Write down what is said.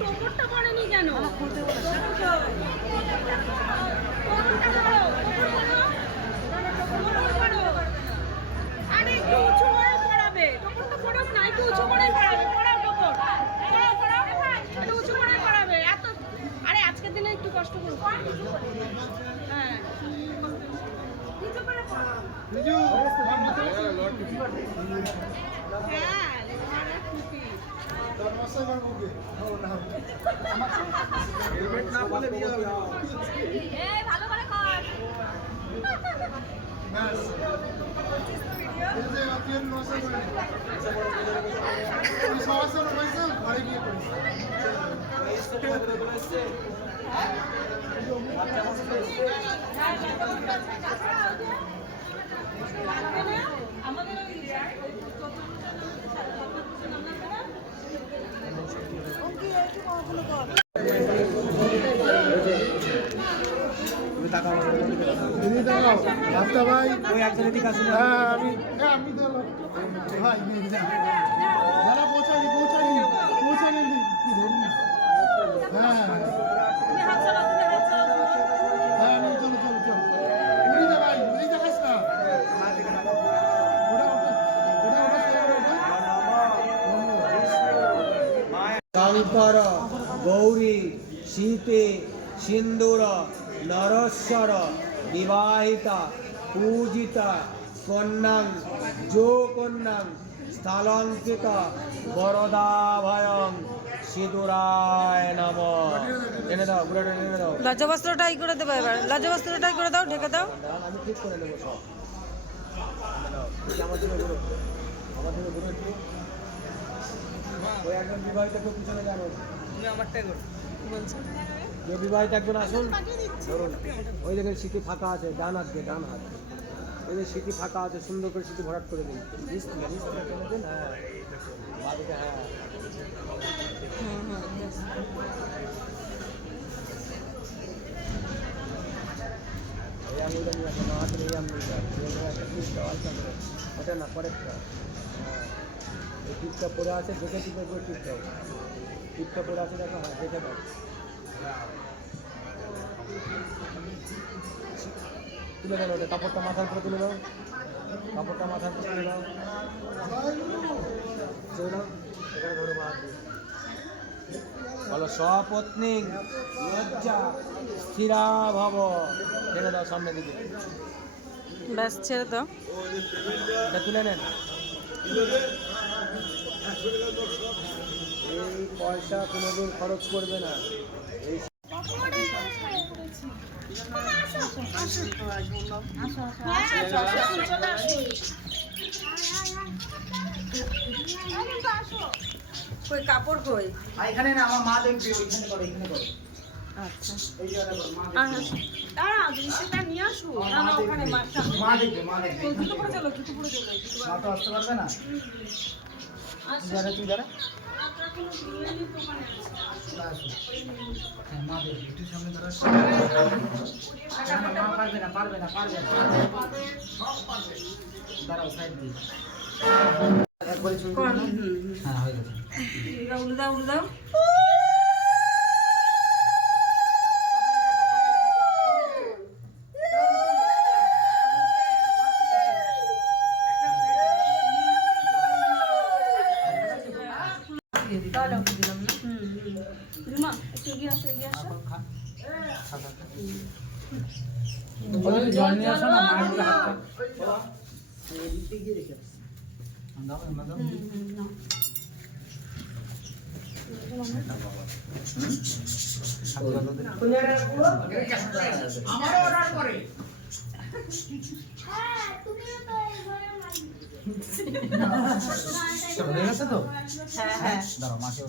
টোপরটা করেনি কেন? আরে একটু উঁচু করে পড়াবে, টোপরটা পড়াক না, একটু উঁচু করে পড়াবে, পড়াও টোপর, পড়াও, একটু উঁচু করে পড়াবে। এত আরে আজকের দিনে একটু কষ্ট করো। হ্যাঁ নিচু করে পড়াও। হ্যাঁ আরে খুশি হেলমেট না বলে বিয়ে হবে না। এই ভালো করে কর। ব্যাস এই যে আপনি নসে করে এই সমস্যা রয়েছে ঘরে গিয়ে করিস আমাদের ভাই ওই একজন এদিকে আসুন। হ্যাঁ আমি তো ভাই দাদা পৌঁছালি হ্যাঁ হ্যাঁ চলো উড়ি যা ভাই উড়ি যাস না শঙ্কর গৌরী সীতে সিন্দুর নরস্বর বিবাহিতা পূজিতা কন্যাং যো কন্যাং স্থলাঙ্কিত বরদাভয়ং সিঁদুরায় নম। টেনে দাও পুরো টেনে দাও। লজ্জাবস্ত্রটাই করে দেবো এবার, লজ্জাবস্ত্রটাই করে দাও, ঢেকে দাও। আমি ঠিক করে নেবো সব। আমার জন্য ঘুরো, আমার জন্য ঘুরো একটু। ওই একজন বিবাহিত কেউ পিছনে জানো, তুমি আমারটাই করো বলছো। যে বিবাহিত একজন আসুন ধরুন, ওই জায়গায় সিটি ফাঁকা আছে, ডান হাত দিয়ে, ডান হাত ওই যে সিটি ফাঁকা আছে, সুন্দর করে সিটি ভরাট করে দিন। নিচ থেকে টেনে দিন। হ্যাঁ বাদিকে, হ্যাঁ এই আঙুলটা নিয়ে আসেন, হাতের এই আঙুলটা একটা টিপ দাও আলতা করে, ওটা না পরেরটা। হ্যাঁ এই টিপটা পরে আছে, দেখে টিপে করে টিপ দাও। টিপটা পরে আছে দেখো, হ্যাঁ দেখে দাও। তুলে দাও ওটা, কাপড়টা মাথার উপরে তুলে দাও, কাপড়টা মাথার উপরে তুলে দাও। চলো এখানে ধরো মা হাত দিয়ে। বলো সপত্নী লজ্জা স্থিরা ভব। টেনে দাও সামনের দিকে, ব্যাস ছেড়ে দাও। এটা তুলে নেন। এই পয়সা কোনোদিন খরচ করবে না। এই কই কাপড় কই? এখানে না, আমার মা দেখবে, ওইখানে করে, এখানে করে। আচ্ছা এই জায়গাটা করো, মা দাঁড়া দৃশ্যটা নিয়ে আসো। না না ওখানে মাঠটা। মা দেখবে, মা দেখবে। জুতো পরে চলো, জুতো পরে চলো। মা তো আসতে পারবে না। তুই দাঁড়া। হ্যাঁ মা দেখবে, একটু সামনে দাঁড়া। মা পারবে না, পারবে না, পারবে না, সব পারবে। দাঁড়াও সাইড দিয়ে। একবারে চলবে না। হ্যাঁ হয়ে গেছে। উড়ে দাও, উড়ে দাও। রুমা একটু এগিয়ে আসো, এগিয়ে আসো। জল নিয়ে আসো না, মায়ের হাতটা এদিকে গিয়ে রেখে দাও। দাও না দাও। আমারও অর্ডার করে। হ্যাঁ তুমিও তো এইভাবে হয়ে গেছে তো? হ্যাঁ হ্যাঁ দাঁড়াও মাকে